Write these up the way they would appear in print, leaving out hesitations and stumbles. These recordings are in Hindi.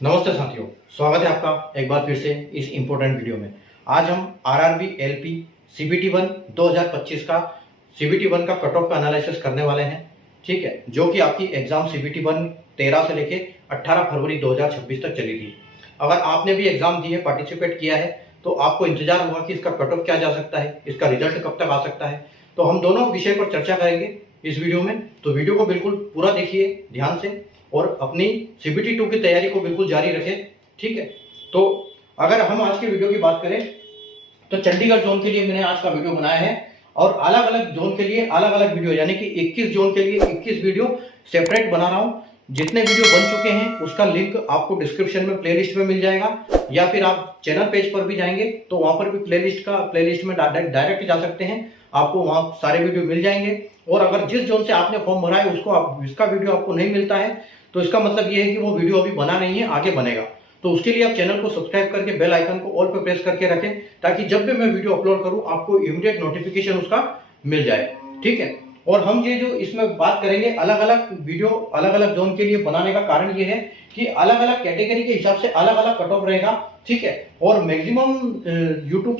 नमस्ते साथियों, स्वागत है आपका एक बार फिर से इस इम्पोर्टेंट वीडियो में। आज हम आरआरबी एलपी सीबीटी 1 2025 का सीबीटी 1 का कट ऑफ का एनालिसिस करने वाले हैं। ठीक है, जो कि आपकी एग्जाम सीबीटी 1 13 से लेके 18 फरवरी 2026 तक चली थी। अगर आपने भी एग्जाम दी है, पार्टिसिपेट किया है, तो आपको इंतजार होगा कि इसका कट ऑफ क्या जा सकता है, इसका रिजल्ट कब तक आ सकता है। तो हम दोनों विषय पर चर्चा करेंगे इस वीडियो में। तो वीडियो को बिल्कुल पूरा देखिए ध्यान से और अपनी सीबीटी 2 की तैयारी को बिल्कुल जारी रखें। ठीक है, तो अगर हम आज के वीडियो की बात करें तो चंडीगढ़ जोन के लिए मैंने आज का वीडियो बनाया है और अलग अलग जोन के लिए अलग अलग वीडियो, यानी कि 21 जोन के लिए 21 वीडियो सेपरेट बना रहा हूँ। जितने वीडियो बन चुके हैं उसका लिंक आपको डिस्क्रिप्शन में प्लेलिस्ट में मिल जाएगा, या फिर आप चैनल पेज पर भी जाएंगे तो वहां पर भी प्लेलिस्ट में डायरेक्ट जा सकते हैं, आपको वहां सारे वीडियो मिल जाएंगे। और अगर जिस जोन से आपने फॉर्म भरा है उसको इसका वीडियो आपको नहीं मिलता है तो इसका मतलब ये है कि वो वीडियो अभी बना नहीं है, आगे बनेगा। तो उसके लिए आप चैनल को सब्सक्राइब करके बेल आइकन को ऑल पे प्रेस करके रखें, ताकि जब भी मैं वीडियो अपलोड करूं आपको इमीडिएट नोटिफिकेशन उसका मिल जाए। ठीक है, और हम ये जो इसमें बात करेंगे अलग अलग वीडियो अलग अलग जोन के लिए बनाने का कारण ये है कि अलग अलग कैटेगरी के हिसाब से अलग अलग कट ऑफ रहेगा। ठीक है, और मैक्सिमम यूट्यूब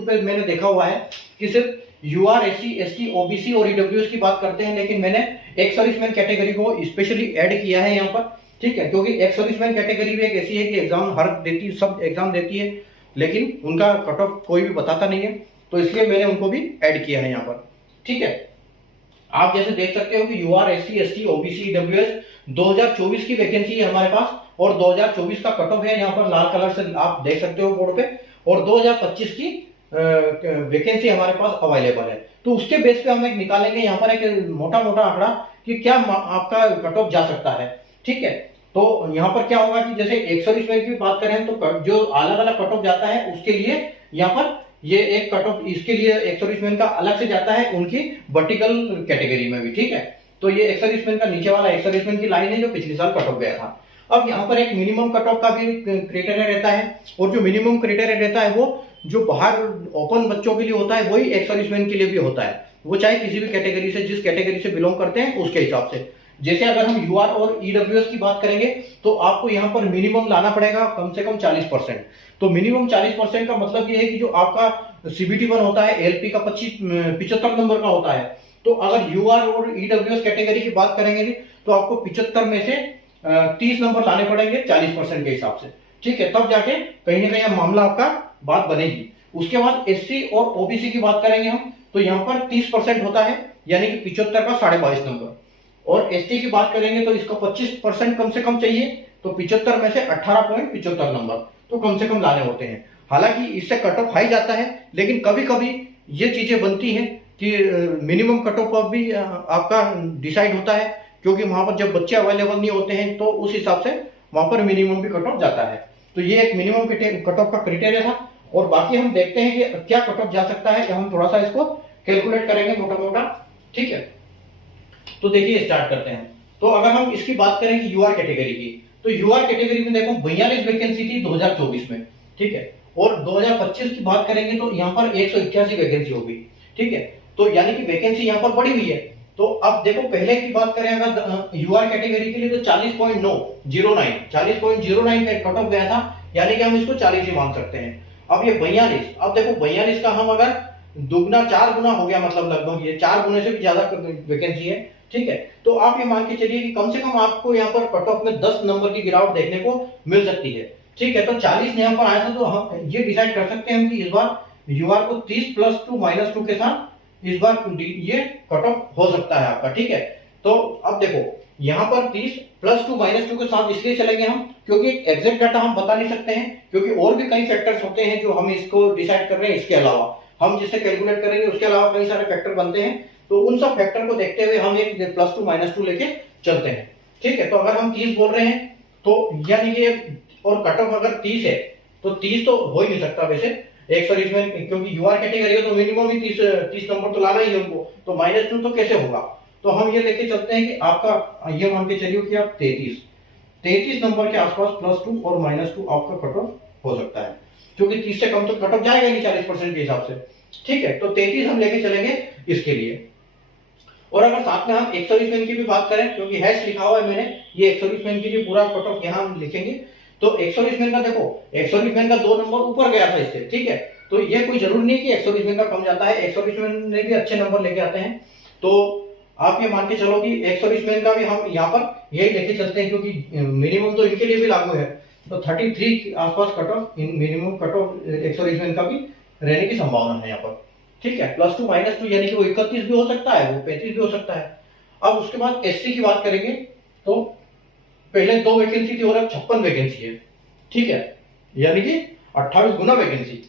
पे मैंने देखा हुआ है कि सिर्फ यूआर, एससी, एसटी, ओबीसी और ईडब्ल्यूएस की बात करते हैं, लेकिन मैंने एक्स सर्विसमैन कैटेगरी को स्पेशली ऐड किया है यहाँ पर। ठीक है, क्योंकि एक्स सर्विसमैन कैटेगरी भी एक ऐसी है कि सब एग्जाम देती है, लेकिन उनका कट ऑफ कोई भी बताता नहीं है, तो इसलिए मैंने उनको भी ऐड किया है यहाँ पर। ठीक है, आप जैसे देख सकते हो कि UR, SC, ST, OBC, EWS 2024 की वैकेंसी है हमारे पास और 2024 का कट ऑफ है यहाँ पर लाल कलर से आप देख सकते हो बोर्ड पे, और 2025 की वैकेंसी हमारे पास अवेलेबल है। तो उसके बेस पे हम एक निकालेंगे यहाँ पर एक मोटा मोटा आंकड़ा कि क्या आपका कट ऑफ जा सकता है। ठीक है, तो यहाँ पर क्या होगा कि जैसे एक सर्विसमैन की बात करें तो जो अलग अलग कट ऑफ जाता है उसके लिए यहाँ पर ये एक कट ऑफ इसके लिए एक सर्विसमैन का अलग से जाता है उनकी वर्टिकल कैटेगरी में भी। ठीक है, तो ये एक सर्विसमैन का नीचे वाला एक सर्विसमैन की लाइन है जो पिछले साल कट ऑफ गया था। अब यहाँ पर एक मिनिमम कट ऑफ का भी क्राइटेरिया रहता है, और जो मिनिमम क्राइटेरिया रहता है वो जो बाहर ओपन बच्चों के लिए होता है वही एक सर्विसमैन के लिए भी होता है, वो चाहे किसी भी कैटेगरी से जिस कैटेगरी से बिलोंग करते हैं उसके हिसाब से। जैसे अगर हम यूआर और ईडब्ल्यूएस की बात करेंगे तो आपको यहाँ पर मिनिमम लाना पड़ेगा कम से कम 40%। तो मिनिमम 40% का मतलब ये है कि जो आपका सीबीटी 1 होता है एलपी का 75 नंबर का होता है, तो अगर यूआर और ईडब्ल्यूएस कैटेगरी की बात करेंगे तो आपको 75 में से 30 नंबर लाने पड़ेंगे 40% के हिसाब से। ठीक है, तब जाके कहीं ना कहीं मामला आपका बात बनेगी। उसके बाद एससी और ओबीसी की बात करेंगे हम तो यहाँ पर 30% होता है, यानी कि 75 का 22.5 नंबर। और एसटी की बात करेंगे तो इसका 25% कम से कम चाहिए, तो 75 में से 18.75 नंबर तो कम से कम लाने होते हैं। हालांकि इससे कट ऑफ हाई जाता है, लेकिन कभी कभी ये चीजें बनती हैं कि मिनिमम कट ऑफ पर भी आपका डिसाइड होता है, क्योंकि वहां पर जब बच्चे अवेलेबल नहीं होते हैं तो उस हिसाब से वहां पर मिनिमम भी कट ऑफ जाता है। तो ये एक मिनिमम कट ऑफ का क्राइटेरिया था, और बाकी हम देखते हैं कि क्या कट ऑफ जा सकता है, कि हम थोड़ा सा इसको कैलकुलेट करेंगे मोटा मोटा। ठीक है, तो देखिए स्टार्ट करते हैं। तो अगर हम इसकी बात करें कि यूआर कैटेगरी की, तो यूआर कैटेगरी में देखो 42 वैकेंसी थी 2024 में। ठीक है, और 2025 की बात करेंगे तो यहाँ पर 181 वैकेंसी होगी। ठीक है, तो यानी कि वैकेंसी यहाँ पर बढ़ी हुई है। तो अब देखो पहले की बात करें अगर यूआर कैटेगरी के लिए तो 40.09 पे कट ऑफ गया था, यानी कि हम इसको 40 ही मान सकते हैं। अब ये 42, अब देखो 42 का हम अगर दुगना 4 गुना हो गया, मतलब लगभग ये 4 गुने से भी ज्यादा वैकेंसी है। ठीक है, तो आप ये मान के चलिए कि कम से कम आपको यहाँ पर कट ऑफ में 10 नंबर की गिरावट देखने को मिल सकती है। ठीक है, तो 40 यहाँ पर आया था, तो हम ये डिसाइड कर सकते हैं कि इस बार यूआर को 30 +2 -2 के साथ इस बार ये कट ऑफ हो सकता है आपका। ठीक है, तो अब देखो यहाँ पर 30 +2 -2 के साथ इसलिए चलेंगे हम क्योंकि एग्जैक्ट डाटा हम बता नहीं सकते हैं, क्योंकि और भी कई फैक्टर्स होते हैं जो हम इसको डिसाइड कर रहे हैं। इसके अलावा हम जिससे कैलकुलेट करेंगे उसके अलावा कई सारे फैक्टर बनते हैं, तो उन सब फैक्टर को देखते हुए हम एक +2 -2 लेके चलते हैं। ठीक है, तो अगर हम 30 बोल रहे हैं तो यानी कि और कट ऑफ अगर 30 है तो 30 तो हो ही नहीं सकता वैसे एक सर्विसमैन, क्योंकि यूआर कैटेगरी है तो मिनिमम ही 30 नंबर तो लाना ही है उनको, तो -2 तो कैसे होगा। तो हम ये लेके चलते हैं कि आपका ये मान के चलिए कि आप 33 नंबर के आसपास +2 और -2 आपका कट ऑफ हो सकता है, क्योंकि 30 से कम तो कट ऑफ जाएगा नहीं 40% के हिसाब से। ठीक है, तो 33 हम लेके चलेंगे इसके लिए। और अगर साथ में हम एक सर्विसमैन की भी बात करें, क्योंकि हैश लिखा हुआ है मैंने, ये एक सर्विसमैन के लिए पूरा कट ऑफ यहाँ हम लिखेंगे, तो एक्सोरिसमेन का देखो, एक्सोरिसमेन का 2 नंबर ऊपर गया था इससे, ठीक है। तो ये कोई जरूरी नहीं कि एक्सोरिसमेन का कम जाता है, एक्सोरिसमेन ने भी अच्छे नंबर लेके आते हैं। तो आप ये मान के चलो कि एक्सोरिसमेन का भी हम यहाँ पर यही लेके चलते हैं, क्योंकि मिनिमम तो इनके लिए भी लागू है। तो 33 के आसपास cut off minimum cut off ex servicemen का भी रहने की संभावना है यहाँ पर, ठीक है। +2 -2 यानी कि वो 31 भी हो सकता है, वो 35 भी हो सकता है। अब उसके बाद एससी की बात करेंगे तो पहले 2 वैकेंसी थी और अब 56 वैकेंसी है, ठीक है, यानी कि 28 गुना वैकेंसी।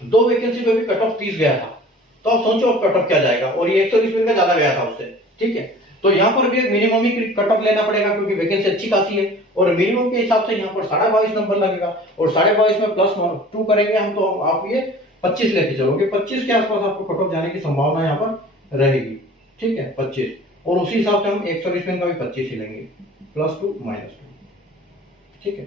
2 वैकेंसी पे भी कट ऑफ 30 गया था। तो आप सोचो अब कट ऑफ क्या जाएगा, और ये 120 में ज्यादा गया था उससे, ठीक है। तो यहाँ पर भी एक मिनिमम ही कट ऑफ लेना पड़ेगा, क्योंकि वैकेंसी अच्छी खासी है, और मिनिमम के हिसाब से यहाँ पर 22.5 नंबर लगेगा, और 22.5 में +2 करेंगे हम, तो आप ये 25 लेके चलोगे, 25 के आसपास आपको कट ऑफ जाने की संभावना यहाँ पर रहेगी, ठीक है, 25। और उसी हिसाब से हम 120 का भी 25 ही लेंगे, +2 -2, ठीक है,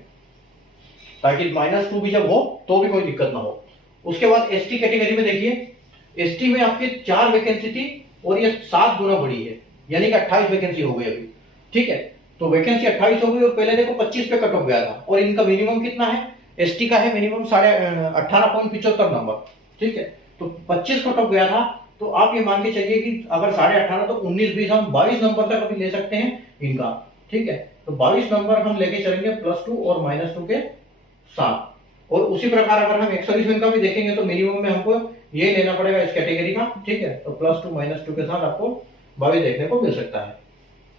ताकि -2 भी जब हो तो भी कोई दिक्कत ना हो। उसके बाद एसटी कैटेगरी में देखिए, एसटी में आपके 4 वैकेंसी थी और ये 7 गुना बढ़ी है, यानी कि 28 वैकेंसी हो गई अभी, ठीक है। तो वैकेंसी 28 हो गई, और पहले देखो 25 पे कट ऑफ गया था, और इनका मिनिमम कितना है, एसटी का है मिनिमम 18.75 नंबर, ठीक है। तो 25 कट ऑफ गया था, तो आप ये मान के चलिए कि अगर 18.5 तो 19 20 हम 22 नंबर तक अभी ले सकते हैं इनका, ठीक है। तो 22 नंबर हम लेके चलेंगे +2 और -2 के साथ। और उसी प्रकार अगर हम 120 का भी देखेंगे तो मिनिमम में हमको ये लेना पड़ेगा इस कैटेगरी का, ठीक है। तो +2 -2 के साथ आपको 22 देखने को मिल सकता है।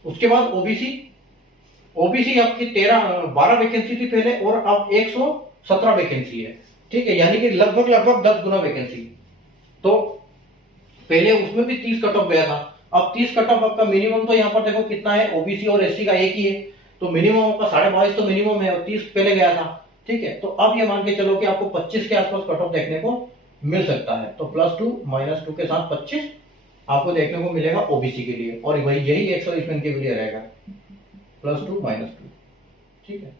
उसके बाद ओबीसी, ओबीसी आपकी 12 वैकेंसी थी पहले, और अब 117 वैकेंसी है, ठीक है, यानी कि लगभग 10 गुना वैकेंसी। तो पहले उसमें भी 30 कट ऑफ गया था, अब 30 कट ऑफ आपका मिनिमम तो यहाँ पर देखो कितना है, ओबीसी और एससी का एक ही है, तो मिनिमम आपका 22.5 तो मिनिमम है, और 30 पहले गया था, ठीक है। तो अब ये मान के चलो कि आपको 25 के आसपास कट ऑफ देखने को मिल सकता है। तो +2 -2 के साथ 25 आपको देखने को मिलेगा ओबीसी के लिए, और वही यही 120 के लिए रहेगा, +2 -2, ठीक है।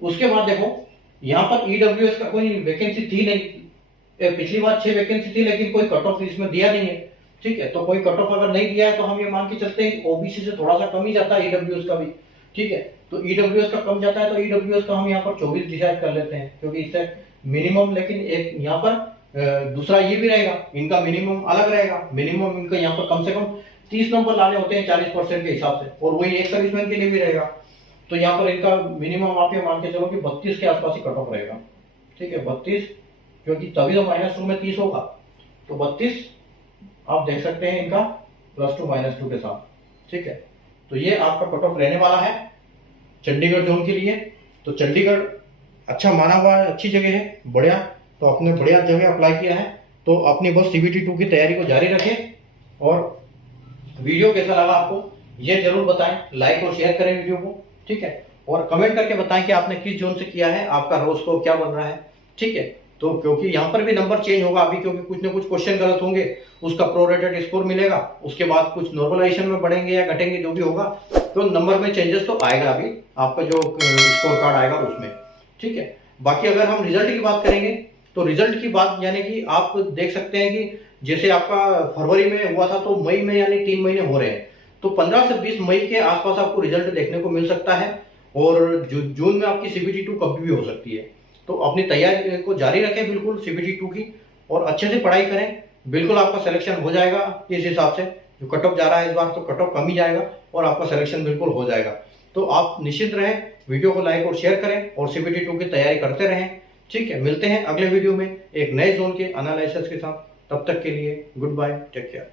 उसके बाद देखो यहाँ पर ईडब्ल्यूएस का कोई वैकेंसी थी नहीं, पिछली बार 6 वैकेंसी थी, लेकिन कोई कट ऑफ इसमें दिया नहीं है, ठीक है। तो कोई कट ऑफ अगर नहीं दिया है तो हम ये मान के चलते हैं ओबीसी से थोड़ा सा कम ही जाता है ईडब्ल्यूएस का भी, ठीक है। तो ईडब्ल्यूएस का कम जाता है, तो ईडब्ल्यूएस का हम यहाँ पर 24 डिसाइड कर लेते हैं, क्योंकि इससे मिनिमम, लेकिन एक यहाँ पर दूसरा ये भी रहेगा, इनका मिनिमम अलग रहेगा, मिनिमम इनका यहाँ पर कम से कम 30 नंबर लाने होते हैं 40% के हिसाब से, और वही एक सर्विसमैन के लिए भी रहेगा। तो यहाँ पर इनका मिनिमम आप ये मान के चलो कि 32 के आसपास ही कट ऑफ रहेगा, ठीक है, 32, क्योंकि तभी तो -2 में 30 होगा, तो 32 आप देख सकते हैं इनका +2 -2 के साथ, ठीक है। तो ये आपका कट ऑफ रहने वाला है चंडीगढ़ जोन के लिए। तो चंडीगढ़ अच्छा माना हुआ है, अच्छी जगह है, बढ़िया, तो आपने बढ़िया जगह अप्लाई किया है। तो अपनी बस CBT 2 की तैयारी को जारी रखें, और वीडियो कैसा लगा आपको ये जरूर बताएं, लाइक और शेयर करें वीडियो को, ठीक है, और कमेंट करके बताएं कि आपने किस जोन से किया है, आपका रो स्कोर क्या बन रहा है, ठीक है। तो क्योंकि यहाँ पर भी नंबर चेंज होगा अभी, क्योंकि कुछ ना कुछ क्वेश्चन गलत होंगे, उसका प्रोरेटेड स्कोर मिलेगा, उसके बाद कुछ नॉर्मलाइजेशन में बढ़ेंगे या घटेंगे, जो भी होगा, तो नंबर में चेंजेस तो आएगा अभी आपका जो स्कोर कार्ड आएगा उसमें, ठीक है। बाकी अगर हम रिजल्ट की बात करेंगे तो रिजल्ट की बात यानी कि आप देख सकते हैं कि जैसे आपका फरवरी में हुआ था, तो मई में यानी 3 महीने हो रहे हैं, तो 15 से 20 मई के आसपास आपको रिजल्ट देखने को मिल सकता है, और जून में आपकी CBT 2 कभी भी हो सकती है। तो अपनी तैयारी को जारी रखें बिल्कुल CBT 2 की, और अच्छे से पढ़ाई करें, बिल्कुल आपका सिलेक्शन हो जाएगा। इस हिसाब से जो कट ऑफ जा रहा है इस बार, तो कट ऑफ कम ही जाएगा और आपका सिलेक्शन बिल्कुल हो जाएगा। तो आप निश्चित रहें, वीडियो को लाइक और शेयर करें, और CBT 2 की तैयारी करते रहें, ठीक है। मिलते हैं अगले वीडियो में एक नए जोन के एनालिसिस के साथ, तब तक के लिए गुड बाय, टेक केयर।